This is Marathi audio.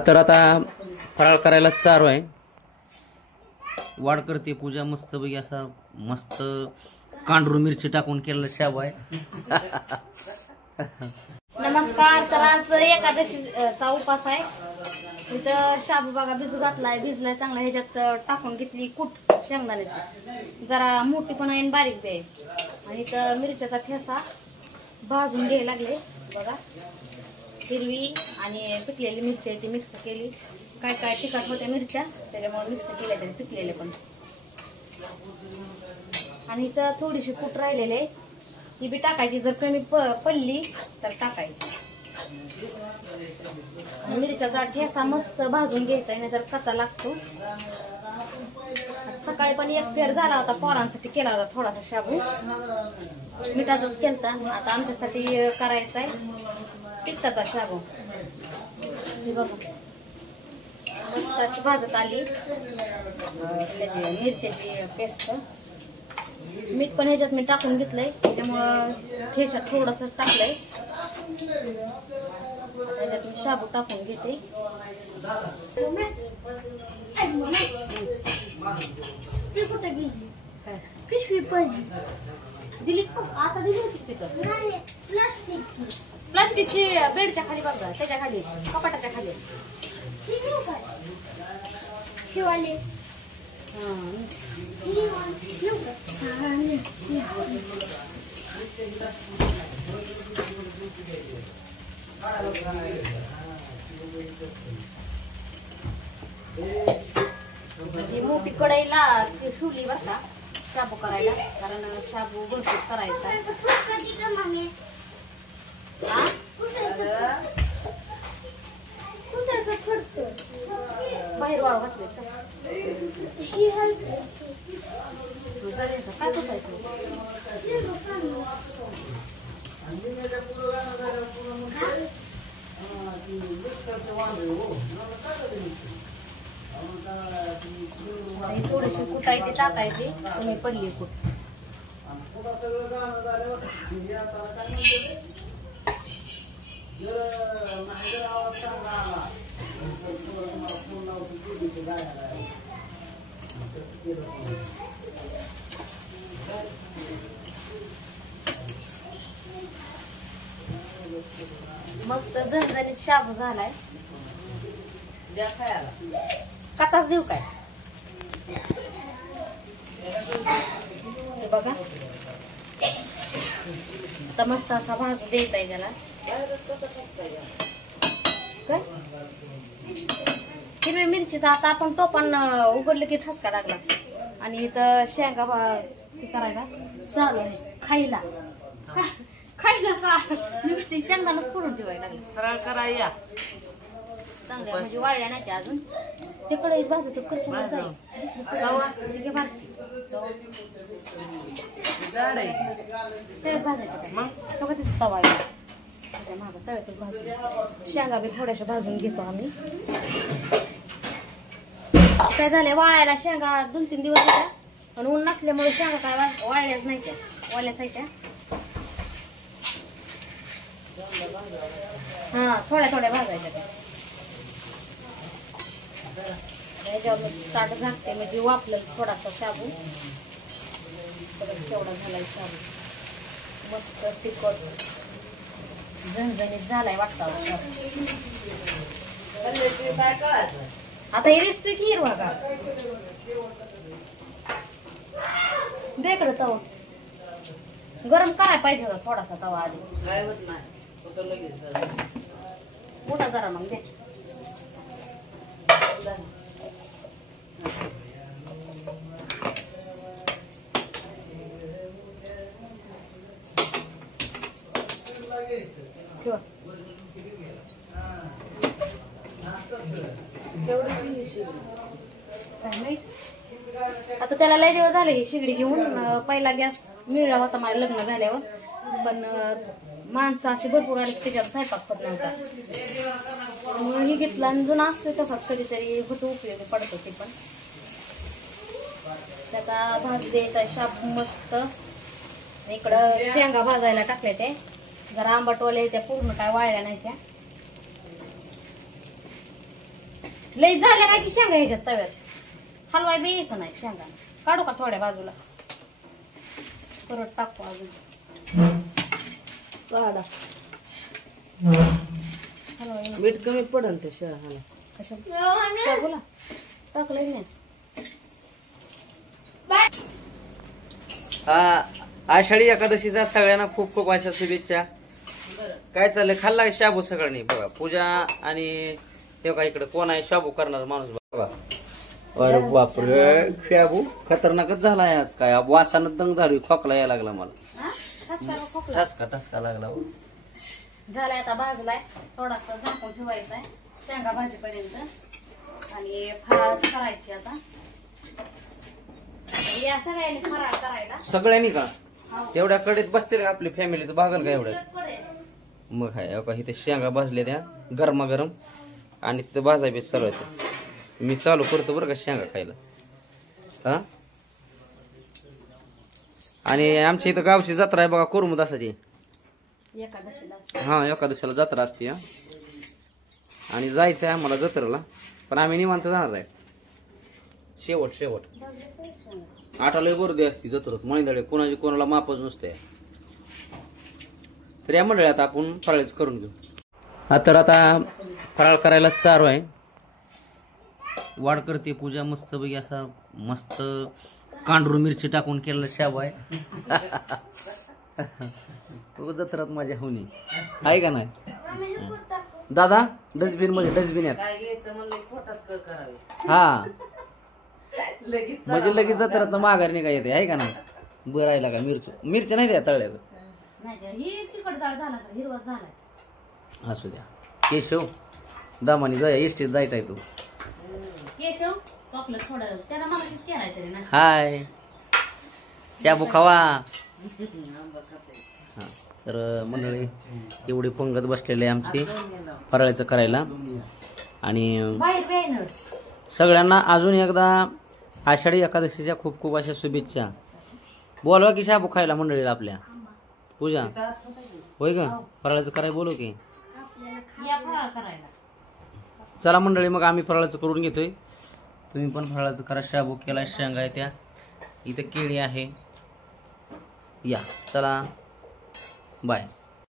तर आता फराळ करायला चारू आहे. वाढ करते पूजा मस्त पैकी असा मस्त कांडरू मिरची टाकून केलेला शाबू आहे. नमस्कार. तर आज एकादशीचा उपास आहे. इथं शाबू बघा भिजू घातलाय, भिजलाय चांगला. ह्याच्यात टाकून घेतली कूट शेंगदाण्याची, जरा मोठी पण आहे आणि बारीक बी आहे. आणि इथं मिरच्याचा ठेसा भाजून घ्यायला लागले बघा. हिरवी आणि पिकलेली मिरची आहे ती मिक्स केली. काय काय तिखट होत्या मिरच्या त्याच्यामुळे मिक्स केल्या त्याने पिकलेले पण. आणि इथं थोडीशी कूट राहिलेली आहे, ही बी टाकायची. जर कमी पडली तर टाकायची. मिरच्याचा ठेसा मस्त भाजून घ्यायचा, नाही तर कच्चा लागतो. सकाळी पण एक फेर झाला होता, पोरांसाठी केला होता थोडासा शाबू, मिठाचाच केलता. आता आमच्यासाठी करायचा आहे तिखटाचा शाबू. हे बघा मस्त भाजत आली त्याची मिरच्याची पेस्ट. मीठ पण ह्याच्यात मी टाकून घेतलंय, त्याच्यामुळं ठेशात थोडंसं टाकलंय. त्याच्यात मी शाबू टाकून घेते. कुठे गेली पिशवी पाहिजे दिली आता दिली होती तिथं प्लास्टिकची बेडच्या खाली बघा, त्याच्या खाली कपाटाच्या खाली शिवाली. मोठी कढईला ठेवली बरं का शाबू करायला, कारण शाबू भरपूर करायचा. बाहेर वाळू घातले काय पुसायचं. थोडीशी कुटायची टाकायची, तुम्ही पडली कुट. मस्त झणझणीत शाबू झालाय. कचाच देऊ काय बघा. आता मस्त असा भाजू द्यायचा आहे त्याला. काय हिरवी मिरचीचा आता आपण तो पण उघडलं की ठसका लागला. आणि इथं शेंगा करायला चालू आहे खायला खायला का नुसती शेंगदाणाच फोडून ठेवायला लागले. फराळ करायला चांगल्या म्हणजे वाळल्या नाही त्या अजून. तिकडे भाजत करतो जाईल भाजायचं मग तो का तिथं तवा आहे त्याच्या मागं तव्यातच भाजून. शेंगा बी थोड्याशा भाजून घेतो आम्ही. काय झालंय वाळायला शेंगा 2-3 दिवस होत्या, पण ऊन नसल्यामुळे शेंगा काय वाळल्याच नाही त्या, वाळल्याच आहे त्या. हा थोड्या थोड्या भाजायच्या त्या. ह्याच्यावर ताट झाकते म्हणजे वापलं थोडासा शाबू. तेवढा झालाय शाबू मस्त तिखट झणझणीत झालाय वाटतं शाबू. आता हे दिसतोय की हिरवा का देकडे तवा गरम करायला पाहिजे होता थोडासा तवा आधी. काय होत नाही मोठा जरा मग दे. आता त्याला लय दिवस झाले ही शिगडी घेऊन. पहिला गॅस मिळला होता मला लग्न झाल्यावर, पण माणसं अशी भरपूर आली त्याच्यावर स्वयंपाक होत नव्हता म्हणून हे घेतला. आणि जुना असतोय तसाच कधीतरी होतो उपयोगी पडतो ते पण. त्याचा भाजी द्यायचा शाबू मस्त. इकडं शेंगा भाजायला टाकल्या ते जरा आंबटवाल्या त्या पूर्ण काय वाळल्या नाही त्या. लई झाल्या काय की शेंगा ह्याच्यात तव्यात हलवाय बी यायचं नाही शेंगा. काढू का थोड्या बाजूला परत टाकू अजून काढा. हलवाय मीठ कमी पडन त्या शहाला. शाबूला टाकलंय मी. आषाढी एकादशीचा सगळ्यांना खूप खूप अशा शुभेच्छा. काय चाललंय खाल्ला शाबू सगळ्यांनी बघा. पूजा आणि ते का इकडे कोण आहे शाबू करणार माणूस बघा. अरे बापरे शाबू खतरनाकच झालाय आज. काय वासानं दंग झाली. खोकला यायला लागला मला. ठसका लागला. झालाय आता भाजलाय थोडासा झाकून ठेवायचा आहे शेंगा भाजीपर्यंत आणि फराळच करायची आता. या सगळ्यांनी फराळ करायला सगळ्यांनी का एवढ्या कडेत बसतील का आपली फॅमिलीचं भागल का एवढ्या. मग काय का इथे शेंगा भाजले त्या गरमागरम आणि तिथे भाजाय सरळ मी चालू करतो बरं का शेंगा खायला. हा आणि आमच्या इथं गावची जत्रा आहे बघा कुरुमदासाची. हा एकादशीला जत्रा असते. आणि जायचं आहे आम्हाला जत्रेला पण आम्ही निवांत जाणार आहे. शेवट 8ला गर्दी असते जत्रेत. महिंदळे कोणाची कोणाला मापच नसते. तर या मंडळात आपण फराळच करून घेऊ. तर आता फराळ करायला चालू आहे. वाढ करते पूजा मस्त पैकी असा मस्त कांडरू मिरची टाकून केलेला शाबू आहे. जत्रात माझ्या होणी आहे का नाही दादा. डस्टबिन मध्ये डस्टबिन आहेत. हा म्हणजे लगेच जत्रात माघारी निघा येते आहे का नाही. बरं राहिला का मिरची नाही द्या तळल्यात. असू द्या केशव दामानी जाय इष्टीत जायचा आहे तू. हाय शाबू खावा. हा तर मंडळी एवढी पंगत बसलेली आहे आमची फराळाचं करायला. आणि सगळ्यांना अजून एकदा आषाढी एकादशीच्या खूप खूप अशा शुभेच्छा. बोलवा की शाबू खायला मंडळीला आपल्या. पूजा होय का फराळाचं करायला बोलू की. चला मंडळी मग आम्ही फराळाचं करून घेतोय. तुम्ही पण फराळाचं करा. शाबू केला शेंगा आहे त्या इथं केळी आहे. या चला बाय.